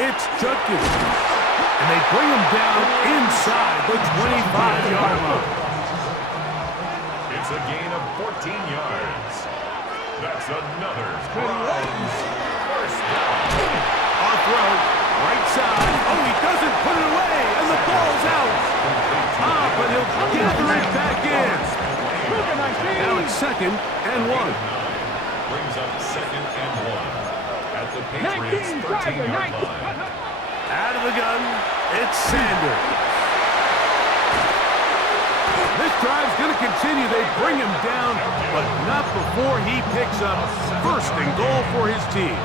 It's Judkins. And they bring him down inside the 25-yard line. It's a gain of 14 yards. That's another Browns first down. On throw, right side. Oh, he doesn't put it away, and the ball's out. But he'll gather it back in. Now it's 2nd and 1. Brings up 2nd and 1 at the Patriots' 13-yard line. Out of the gun, it's Sanders. This drive's going to continue. They bring him down, but not before he picks up 1st and goal for his team.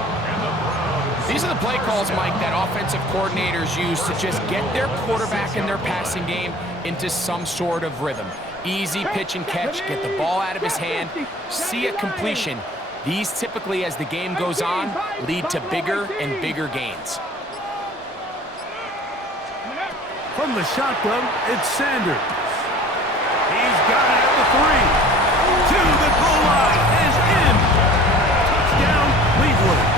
These are the play calls, Mike, that offensive coordinators use to just get their quarterback and their passing game into some sort of rhythm. Easy pitch and catch, get the ball out of his hand, see a completion. These typically, as the game goes on, lead to bigger and bigger gains. From the shotgun, it's Sanders. He's got it at the 3. To the goal line and in. Touchdown, Cleveland.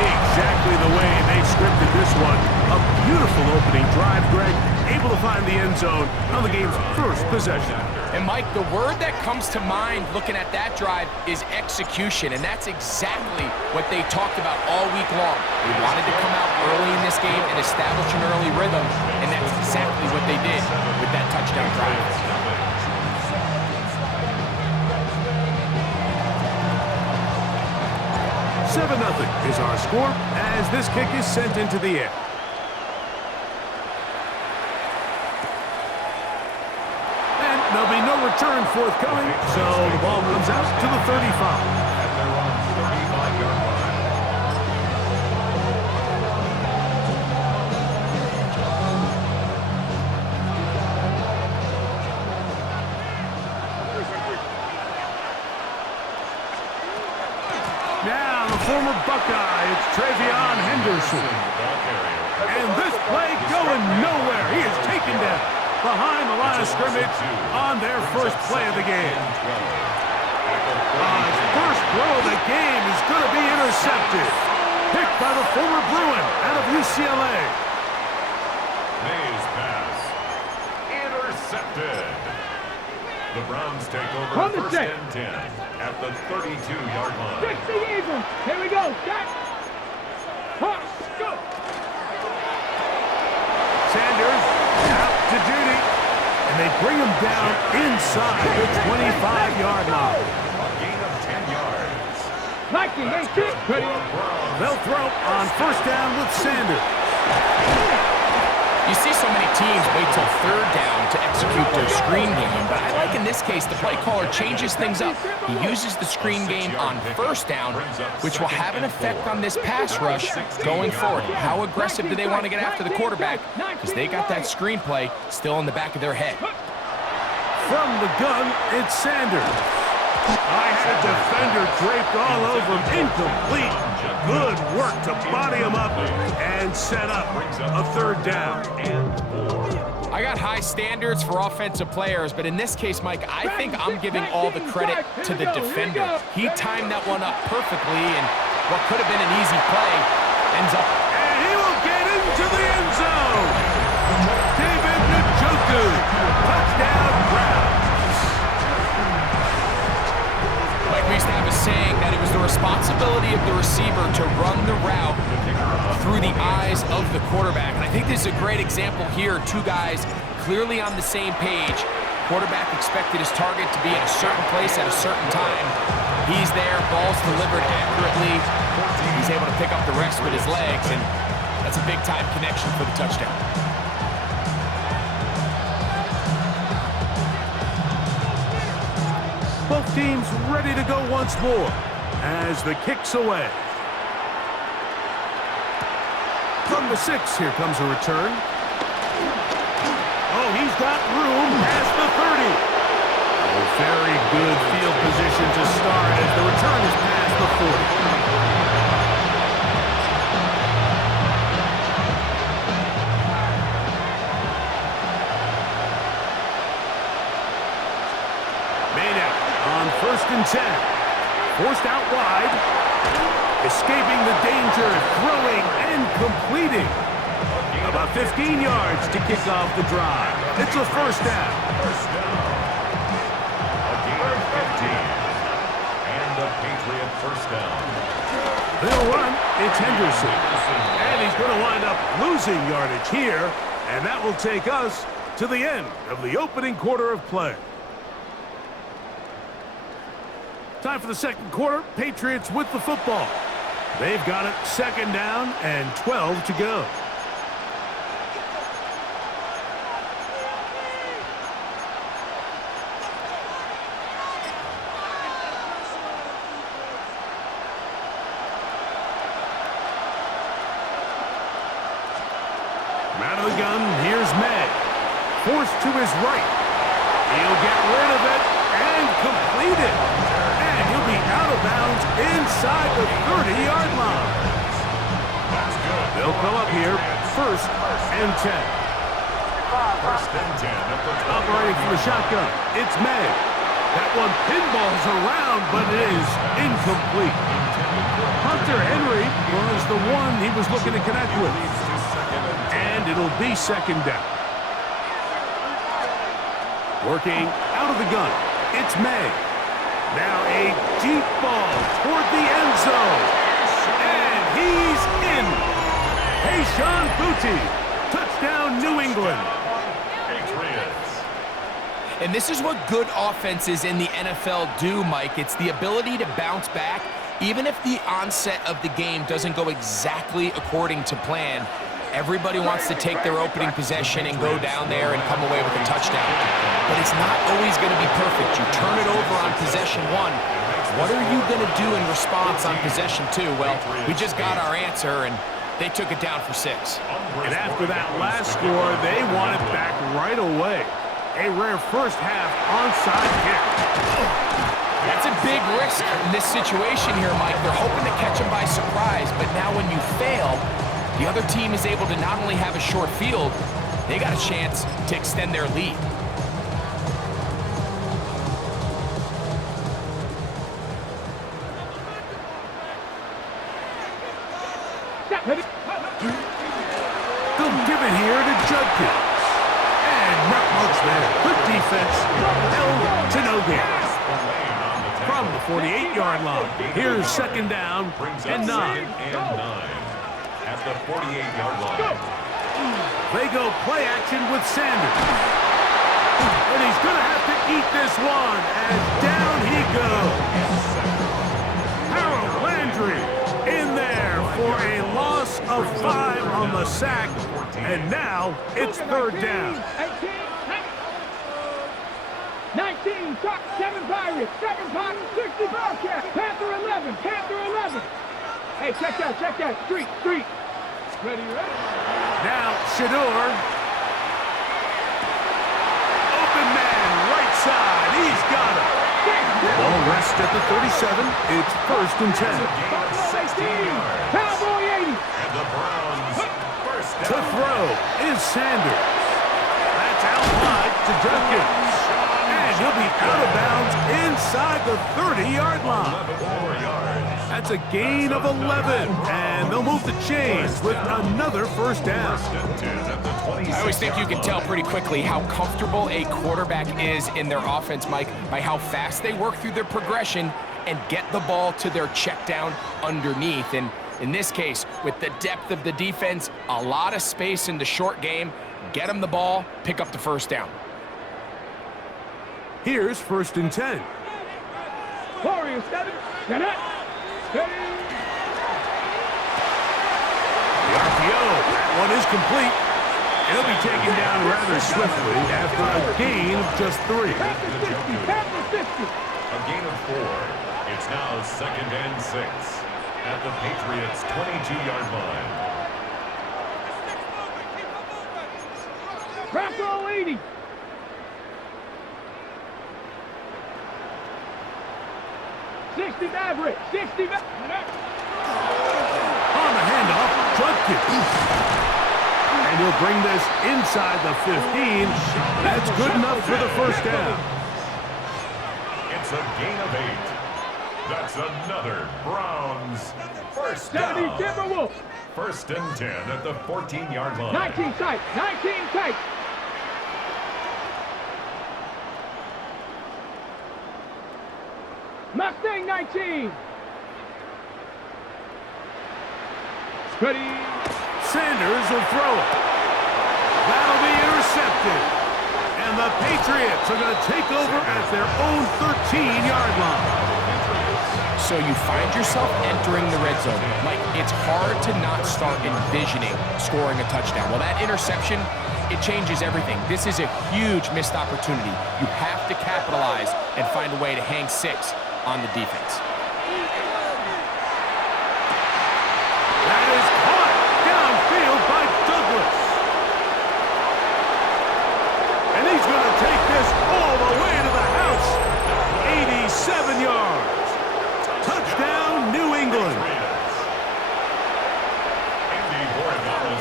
Exactly the way they scripted this one. A beautiful opening drive, Greg. Able to find the end zone on the game's first possession. And Mike, the word that comes to mind looking at that drive is execution, and that's exactly what they talked about all week long. They wanted to come out early in this game and establish an early rhythm, and that's exactly what they did with that touchdown drive. 7-0 is our score as this kick is sent into the air. And there'll be no return forthcoming, so the ball comes out to the 35. Now the former Buckeye, it's Travion Henderson. And this play going nowhere. He is taken down behind the line of scrimmage on their first play of the game. His first throw of the game is going to be intercepted. Picked by the former Bruin out of UCLA. Mays pass. Intercepted. The Browns take over 1st and 10 at the 32-yard line. Here we go. Go. Sanders out to duty. And they bring him down inside the 25-yard line. A gain of 10 yards. They'll throw on 1st down with Sanders. You see so many teams wait till 3rd down to execute their screen game, but I like in this case the play caller changes things up. He uses the screen game on 1st down, which will have an effect on this pass rush going forward. How aggressive do they want to get after the quarterback? Because they got that screenplay still in the back of their head. From the gun, it's Sanders. I had a defender draped all over him. Incomplete. Good work to body him up and set up a 3rd down. I got high standards for offensive players, but in this case, Mike, I think I'm giving all the credit to the defender. He timed that one up perfectly, and what could have been an easy play ends up. And he will get into the end zone. David Njoku. Touchdown, Browns. Mike, we used to have a saying that it was the responsibility of the receiver to run the route through the eyes of the quarterback. And I think this is a great example here. 2 guys clearly on the same page. Quarterback expected his target to be at a certain place at a certain time. He's there, ball's delivered accurately. He's able to pick up the rest with his legs, and that's a big-time connection for the touchdown. Both teams ready to go once more as the kick's away. From the 6, here comes a return. Oh, he's got room past the 30. Oh, very good field position to start as the return is past the 40. On 1st and 10. Forced out wide. Escaping the danger game. About 15 yards to kick off the drive. It's a first down. First down. A gain of 15. And a Patriot first down. They'll run. It's Henderson. And he's going to wind up losing yardage here. And that will take us to the end of the opening quarter of play. Time for the second quarter. Patriots with the football. They've got it second down and 12 to go. Out of the gun, here's May. Forced to his right. He'll get rid of it and complete it. And he'll be out of bounds inside the 30-yard line. That's good. They'll come up here, first and 10. First and 10 at the Operating from the shotgun, it's May. That one pinballs around, but it is incomplete. Hunter Henry was the one he was looking to connect with. And it'll be second down. Working out of the gun, it's May. Now a deep ball toward the end zone. And he's in. Hayshawn Boutte. Touchdown, New England. Patriots. And this is what good offenses in the NFL do, Mike. It's the ability to bounce back, even if the onset of the game doesn't go exactly according to plan. Everybody wants to take their opening possession and go down there and come away with a touchdown. But it's not always going to be perfect. You turn it over on possession one. What are you going to do in response on possession two? Well, we just got our answer, and they took it down for 6. And after that last score, they want it back right away. A rare first half onside kick. That's a big risk in this situation here, Mike. They're hoping to catch them by surprise, but now when you fail, the other team is able to not only have a short field, they got a chance to extend their lead. They'll give it here to Judkins. And not much there. Good defense. Held to no gain. From the 48-yard line, here's second down and 9. At the 48-yard line. They go play action with Sanders. And he's going to have to eat this one as down he goes. Harold Landry in there for a loss of 5 on the sack. And now it's third down. 19, 7 Pirates, 7 Pirates, 60 Bobcats, Panther 11, Panther 11. Hey, check that, street. Ready? Now Shador. Open man, right side, he's got it. Ball rests at the 37, it's first and 10. Cowboy 80. And the Browns first To down. throw is Sanders. That's out wide to Judkins. And he'll be out of bounds inside the 30-yard line. That's a gain of 11. And they'll move the chains with another first down. I always think you can tell pretty quickly how comfortable a quarterback is in their offense, Mike, by how fast they work through their progression and get the ball to their check down underneath. And in this case, with the depth of the defense, a lot of space in the short game, get them the ball, pick up the first down. Here's first and 10. Warriors 7. Get it. The RPO, that one is complete. He'll be taken down rather swiftly after a gain of just 3. Panther 50. A gain of 4. It's now second and 6 at the Patriots' 22-yard line. Bronco 80. Maverick, 60 Maverick. On the handoff, Judkins. And he'll bring this inside the 15. That's good enough for the first down. It's a gain of 8. That's another Browns first down. Timberwolf. First and 10 at the 14-yard line. 19 tight, 19 tight. Mustang 19. Ready. Sanders will throw it. That'll be intercepted. And the Patriots are going to take over at their own 13-yard line. So you find yourself entering the red zone. Mike, it's hard to not start envisioning scoring a touchdown. Well, that interception, it changes everything. This is a huge missed opportunity. You have to capitalize and find a way to hang 6 on the defense. That is caught downfield by Douglas. And he's going to take this all the way to the house. 87 yards. Touchdown, New England.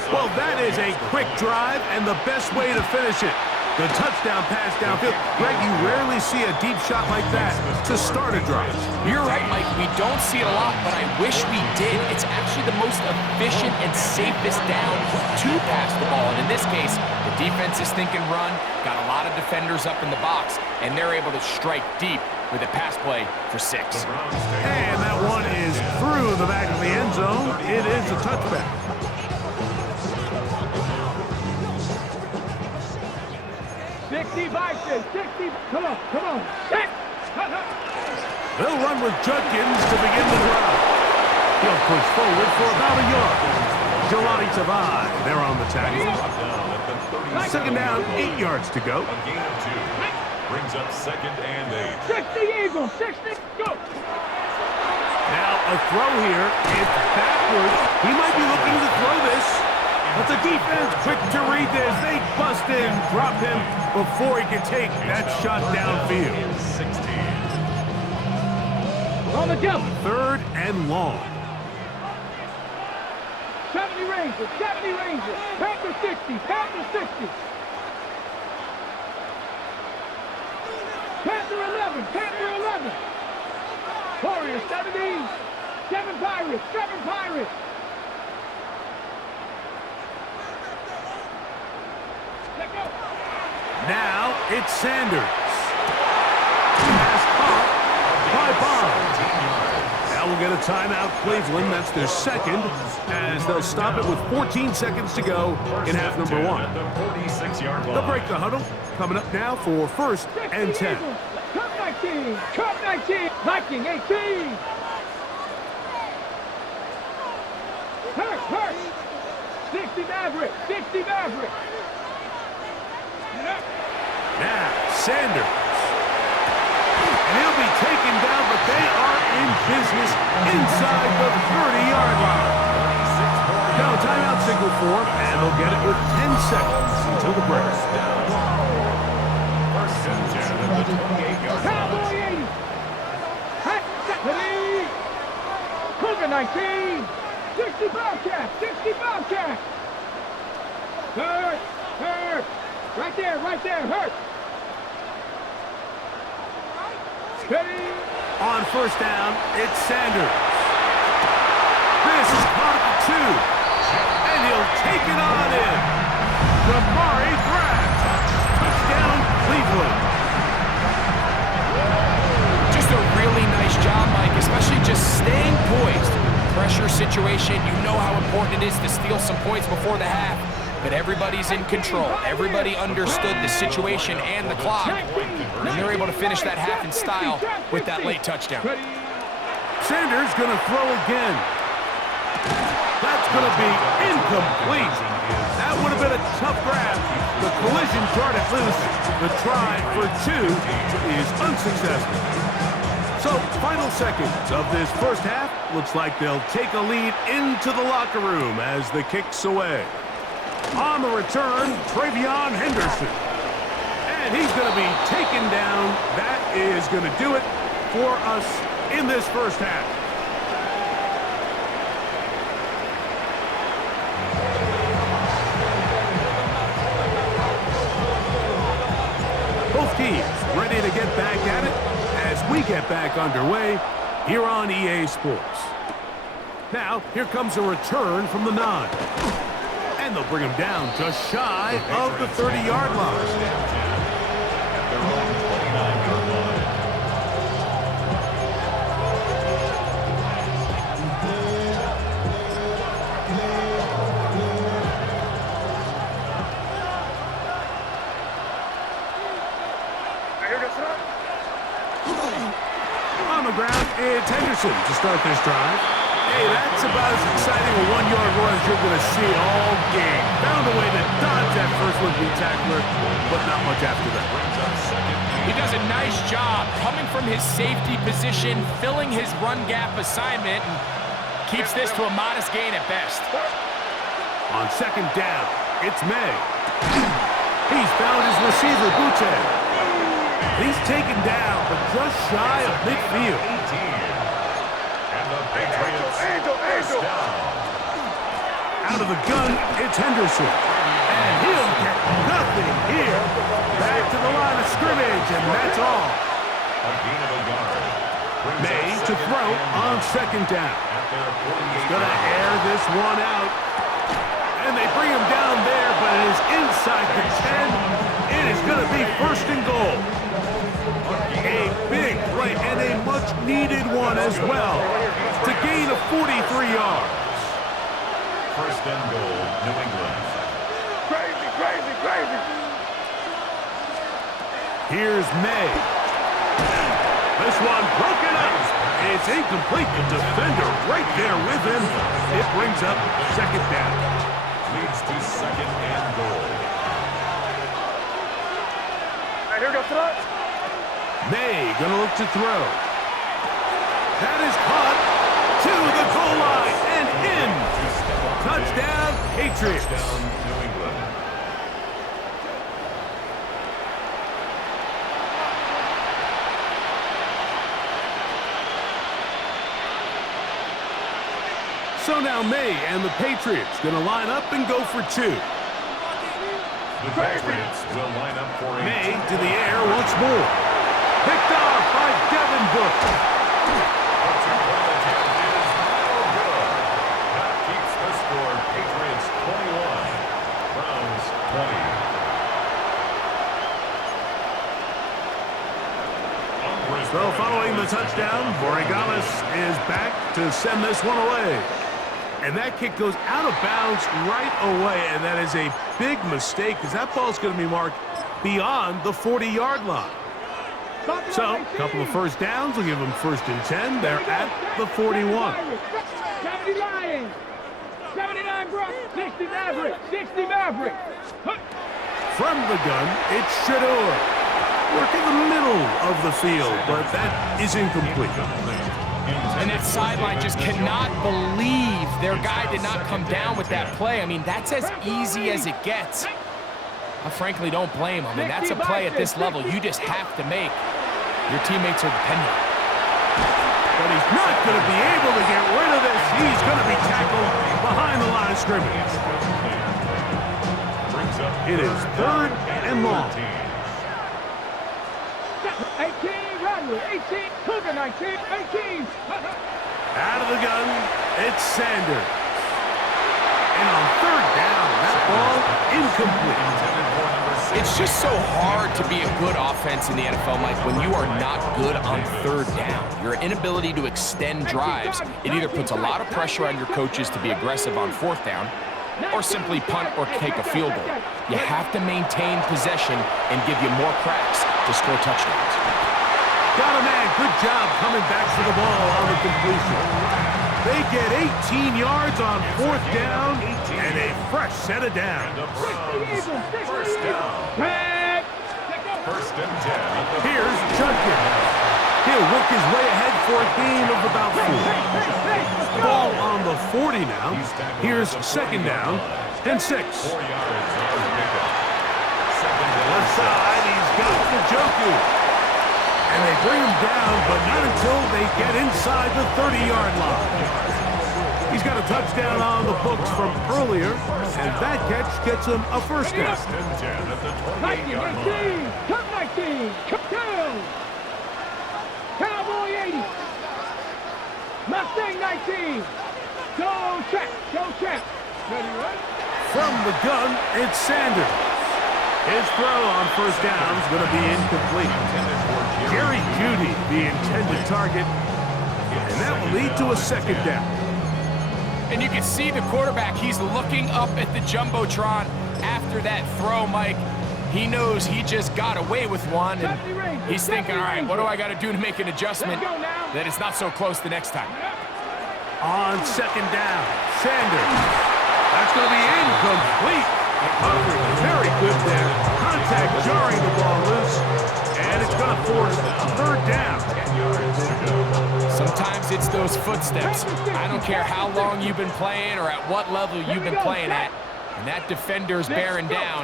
Well, that is a quick drive and the best way to finish it. The touchdown pass downfield. Greg, you rarely see a deep shot like that to start a drive. You're right, Mike. We don't see it a lot, but I wish we did. It's actually the most efficient and safest down to pass the ball. And in this case, the defense is thinking run, got a lot of defenders up in the box, and they're able to strike deep with a pass play for 6. And that one is through the back of the end zone. It is a touchback. Come on. Set. They'll run with Judkins to begin the drive. He'll push forward for about a yard. Jelani Tavai, they're on the tackle. Second down, 8 yards to go. A gain of 2. Brings up second and 8. 60 Eagles, 60, go. Now a throw here. It's backwards. He might be looking to throw this. But the defense quick to read this. They bust in, drop him before he can take that shot downfield. 16. On the jump. Third and long. 70 Rangers. Panther 60. Panther 11. Warriors 70. 7 Pirates. Let go. Now it's Sanders. Pass caught by Bond. Now we'll get a timeout, Cleveland. That's their second, as they'll stop it with 14 seconds to go in half number 1. At the 46-yard line. They'll break the huddle. Coming up now for first and 10. Cup 19. Viking 18. Hurt. 60 Maverick. Now, Sanders. And he'll be taken down, but they are in business inside the 30-yard line. Now, timeout signal for him, and they'll get it with 10 seconds until the break. First and 10 at the 28-yard line. Cowboy 80. Hot, ready. Cougar 19. 60 Bobcat. Hurt. Right there, hurt. Ready. On first down, it's Sanders. This is caught at the 2. And he'll take it on in. Jamari Thrash. Touchdown, Cleveland. Just a really nice job, Mike, especially just staying poised. Pressure situation, you know how important it is to steal some points before the half. But everybody's in control. Everybody understood the situation and the clock. And they're able to finish that half in style with that late touchdown. Sanders going to throw again. That's going to be incomplete. That would have been a tough grab. The collision jarred it loose. The try for 2 is unsuccessful. So, final seconds of this first half. Looks like they'll take a lead into the locker room as the kick's away. On the return, Travion Henderson. And he's going to be taken down. That is going to do it for us in this first half. Both teams ready to get back at it as we get back underway here on EA Sports. Now, here comes a return from the 9. And they'll bring him down just shy of the 30-yard line. At their own 29-yard line. On the ground, it's Henderson to start this drive. Hey, that's about as exciting a one-yard run as you're going to see all game. Found a way to dodge that first would-be tackler, but not much after that. He does a nice job coming from his safety position, filling his run gap assignment, and keeps this to a modest gain at best. On second down, it's May. He's found his receiver, Buche. He's taken down, but just shy of midfield. And the Patriots first down. Out of the gun, it's Henderson. And he'll get nothing here. Back to the line of scrimmage, and that's all. A gain of a yard. May to throw on second down. He's going to air this one out. And they bring him down there, but it is inside the 10. It is going to be first and goal. A big play and a much-needed one as well to gain of 43 yards. First and goal, New England. Crazy, crazy, crazy. Here's May. This one broken up. It's incomplete. The defender right there with him. It brings up second down. Leads to second and goal. Here goes the May gonna look to throw. That is caught to the goal line and in. Touchdown, Patriots. Touchdown, New England. So now May and the Patriots gonna line up and go for two. The Patriots will line up for a May to the air once more. Picked off by Devin Book. That keeps the score. Patriots 21, Browns 20. So following the touchdown, Borregales is back to send this one away. And that kick goes out of bounds right away, and that is a big mistake because that ball's going to be marked beyond the 40-yard line. So, a couple of first downs will give them first and 10. They're at the 41. 70 Lions. 79 Brock. 60 Maverick. 60 Maverick. From the gun, it's Shador. Work in the middle of the field, but that is incomplete. And that sideline just cannot believe their guy did not come down with that play. I mean, that's as easy as it gets. I frankly don't blame him. I mean, that's a play at this level you just have to make. Your teammates are dependent. But he's not going to be able to get rid of this. He's going to be tackled behind the line of scrimmage. It is third and long. 18, Rodley, 18, Cougar 19, 18. Out of the gun, it's Sanders. And on third down, that ball incomplete. It's just so hard to be a good offense in the NFL, Mike, when you are not good on third down. Your inability to extend drives, it either puts a lot of pressure on your coaches to be aggressive on fourth down or simply punt or take a field goal. You have to maintain possession and give you more cracks to score touchdowns. Got a man, good job coming back for the ball on the completion. They get 18 yards on fourth down and a fresh set of downs. First down. First and 10. Here's Judkins. He'll work his way ahead for a gain of about 4. Ball on the 40 now. Here's second down and 6. 4 yards on the pickup. Left side, he's got Njoku. And they bring him down, but not until they get inside the 30-yard line. He's got a touchdown on the books from earlier, and that catch gets him a first down. First and 10 at the 19, 28-yard line. 19, Cup 19, Cup 2. Cowboy 80. Mustang 19. Go check. Go check. Ready, right? From the gun, it's Sanders. His throw on first down is going to be incomplete. Jerry Jeudy, the intended target, and that will lead to a second down. And you can see the quarterback, he's looking up at the Jumbotron after that throw, Mike. He knows he just got away with one, and he's thinking, all right, what do I got to do to make an adjustment that it's not so close the next time? On second down, Sanders. That's going to be incomplete. Coverage very good there. Contact jarring the ball loose, and it's going to force third down. Sometimes it's those footsteps. I don't care how long you've been playing or at what level you've been playing at, and that defender's bearing down.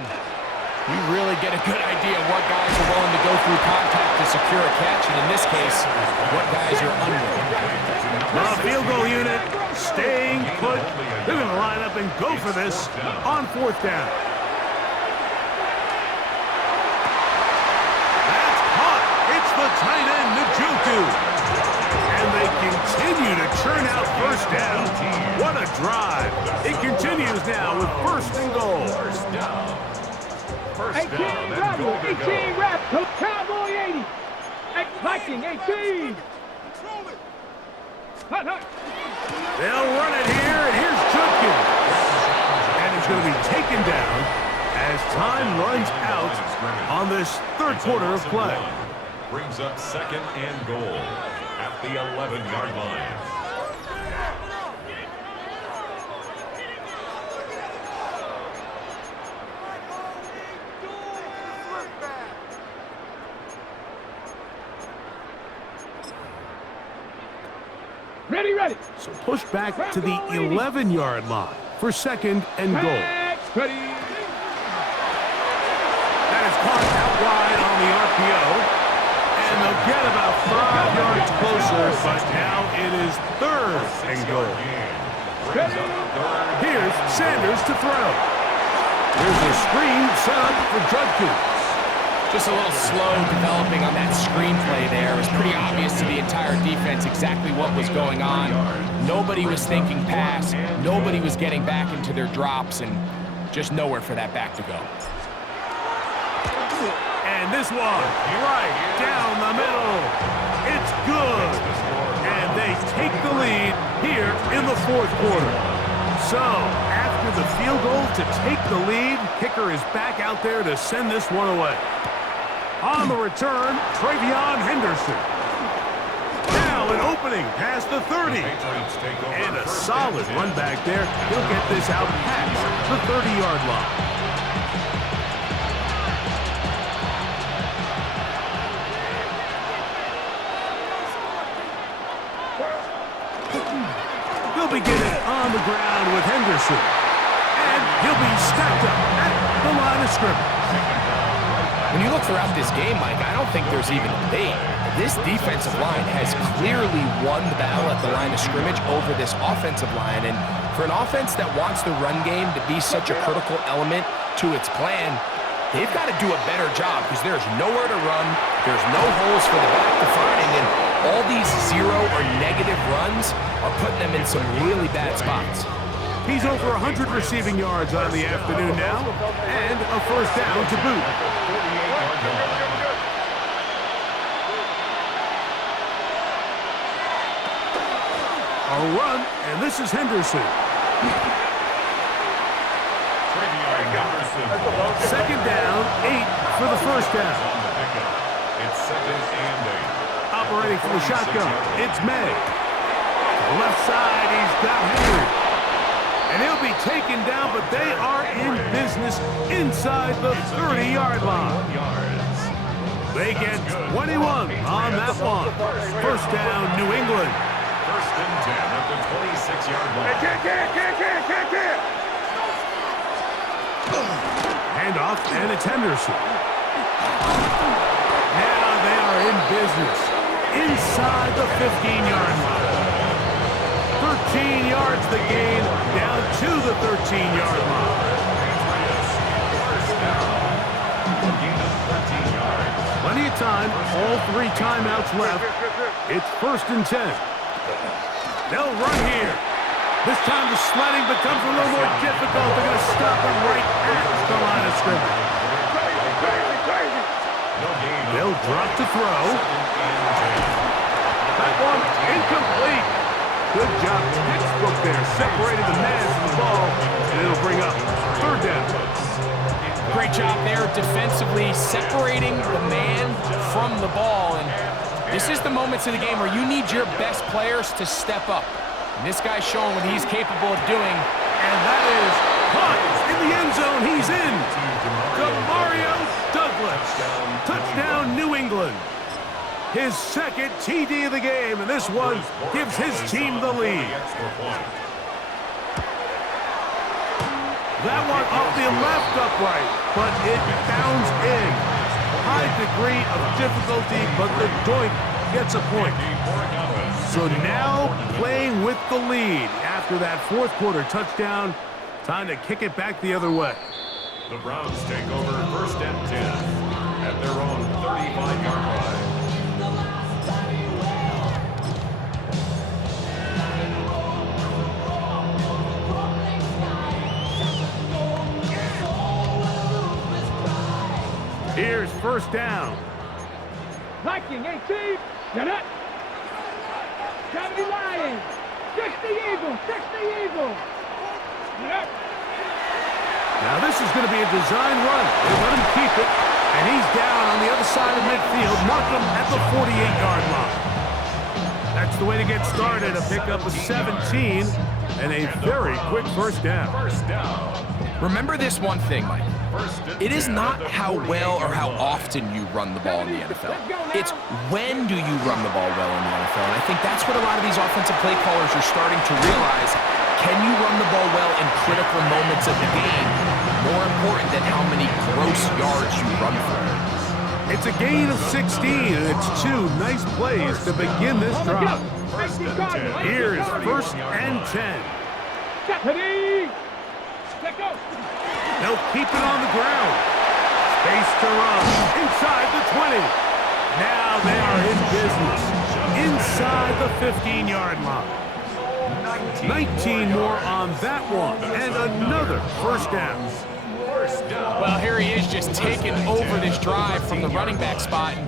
You really get a good idea of what guys are willing to go through contact to secure a catch, and in this case, what guys are unwilling. The field goal unit staying put. They're going to line up and go for this on fourth down. That's caught. It's the tight end, Njoku. And they continue to churn out first down. What a drive. It continues now with first and goal. 18 Rebel, 18 Rep, Cowboy 80. Viking 18. Hut, hut. They'll run it here, and here's Judkins. And it's going to be taken down as time runs out on this third quarter of play. Brings up second and goal at the 11-yard line. Ready, ready. So push back to the 11-yard line for second and goal. Ready. That is caught out wide on the RPO. And they'll get about 5 yards closer, but now it is third and goal. Here's Sanders to throw. Here's a screen set up for Judkins. Just a little slow developing on that screenplay there. It was pretty obvious to the entire defense exactly what was going on. Nobody was thinking pass. Nobody was getting back into their drops, and just nowhere for that back to go. And this one, right down the middle. It's good. And they take the lead here in the fourth quarter. So, after the field goal to take the lead, kicker is back out there to send this one away. On the return, Travion Henderson. Now an opening past the 30. And a solid run back there. He'll get this out past the 30-yard line. They'll begin it on the ground with Henderson. And he'll be stacked up at the line of scrimmage. When you look throughout this game, Mike, I don't think there's even a debate. This defensive line has clearly won the battle at the line of scrimmage over this offensive line. And for an offense that wants the run game to be such a critical element to its plan, they've got to do a better job because there's nowhere to run. There's no holes for the back to find. And all these zero or negative runs are putting them in some really bad spots. He's over 100 receiving yards on the afternoon now, and a first down to boot. A run, and this is Henderson. Second down, 8 for the first down. It's second and 8. Operating from the shotgun, it's May. Left side, he's got Henry. And he'll be taken down, but they are in business inside the 30-yard line. They get 21 on that one. First down, New England. First and 10 at the 26-yard line. Handoff, and it's Henderson. Now they are in business inside the 15-yard line. 13 yards the gain, down to the 13-yard line. Plenty of time, all 3 timeouts left. It's first and 10. They'll run here. This time the sledding becomes a little more difficult. They're going to stop him right at the line of scrimmage. They'll drop to throw. That one incomplete. Good job, textbook there. Separated the man from the ball, and it'll bring up third down. Great job there defensively, separating the man from the ball. And this is the moments of the game where you need your best players to step up. And this guy's showing what he's capable of doing. And that is caught in the end zone. He's in. Demario Douglas. Touchdown, New England. His second TD of the game, and this one gives his team the lead. That one off the left upright, but it bounds in. High degree of difficulty, but the doink gets a point. So now playing with the lead after that fourth quarter touchdown. Time to kick it back the other way. The Browns take over 1st and 10 at their own 35-yard line. Here's first down. Viking 18. Get it. 70 Lions. 60 Eagles. 60 Eagles. Get it. Now this is going to be a design run. They let him keep it, and he's down on the other side of midfield. Mark him at the 48-yard line. That's the way to get started. A pickup of 17 and a very quick first down. Remember this one thing, Mike. It is not how well or how often you run the ball in the NFL. It's when do you run the ball well in the NFL. And I think that's what a lot of these offensive play callers are starting to realize. Can you run the ball well in critical moments of the game? More important than how many gross yards you run for. It's a gain of 16, and it's two nice plays to begin this drive. Here's 1st and 10. They'll keep it on the ground. Space to run inside the 20. Now they are in business inside the 15-yard line. 19 more on that one, and another first down. Well, here he is just taking over this drive from the running back spot. And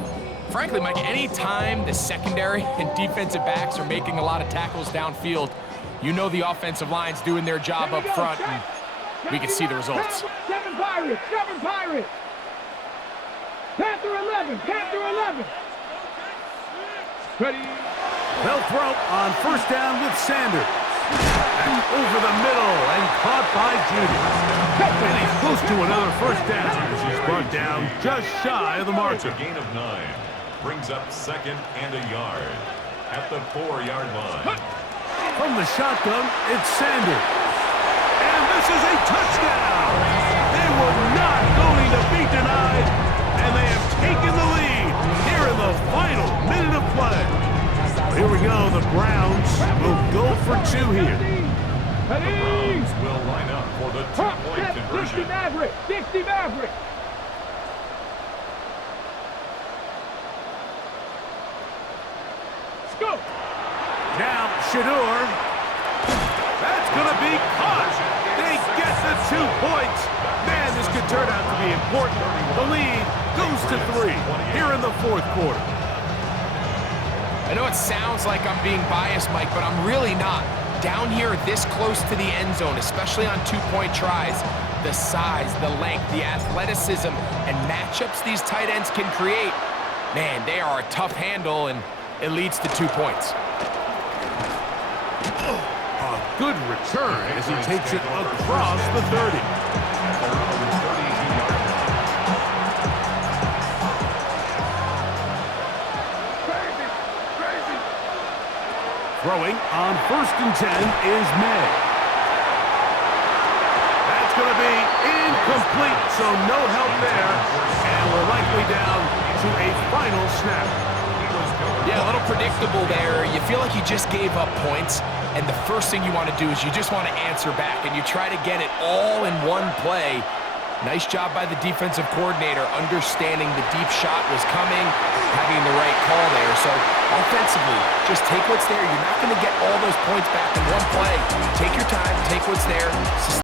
frankly, Mike, any time the secondary and defensive backs are making a lot of tackles downfield, you know the offensive line's doing their job up front, and we can see the results. 7 Pirates. 7 Pirates. Panther 11. Panther 11. Ready. They'll throw on first down with Sanders. And over the middle and caught by Judy. And he's close to another first down as he's brought down just shy of the marker. A gain of 9 brings up 2nd and a yard at the 4-yard line. From the shotgun, it's Sanders. And this is a touchdown. They were not going to be denied, and they have taken the lead here in the final minute of play. Here we go. The Browns will go for 2 here. The Browns will line up for the 2-point conversion. 60 Maverick. 60 Maverick. Let's go. Now Shador. That's going to be caught. They get the 2 points. Man, this could turn out to be important. The lead goes to 3 here in the fourth quarter. I know it sounds like I'm being biased, Mike, but I'm really not. Down here this close to the end zone, especially on 2-point tries, the size, the length, the athleticism, and matchups these tight ends can create, man, they are a tough handle, and it leads to 2 points. A good return as he takes it across the 30. Throwing on 1st and 10 is May. That's going to be incomplete, so no help there. And we're likely down to a final snap. Yeah, a little predictable there. You feel like you just gave up points, and the first thing you want to do is you just want to answer back, and you try to get it all in one play. Nice job by the defensive coordinator, understanding the deep shot was coming, having the right call there. So offensively, just take what's there. You're not going to get all those points back in one play. Take your time, take what's there.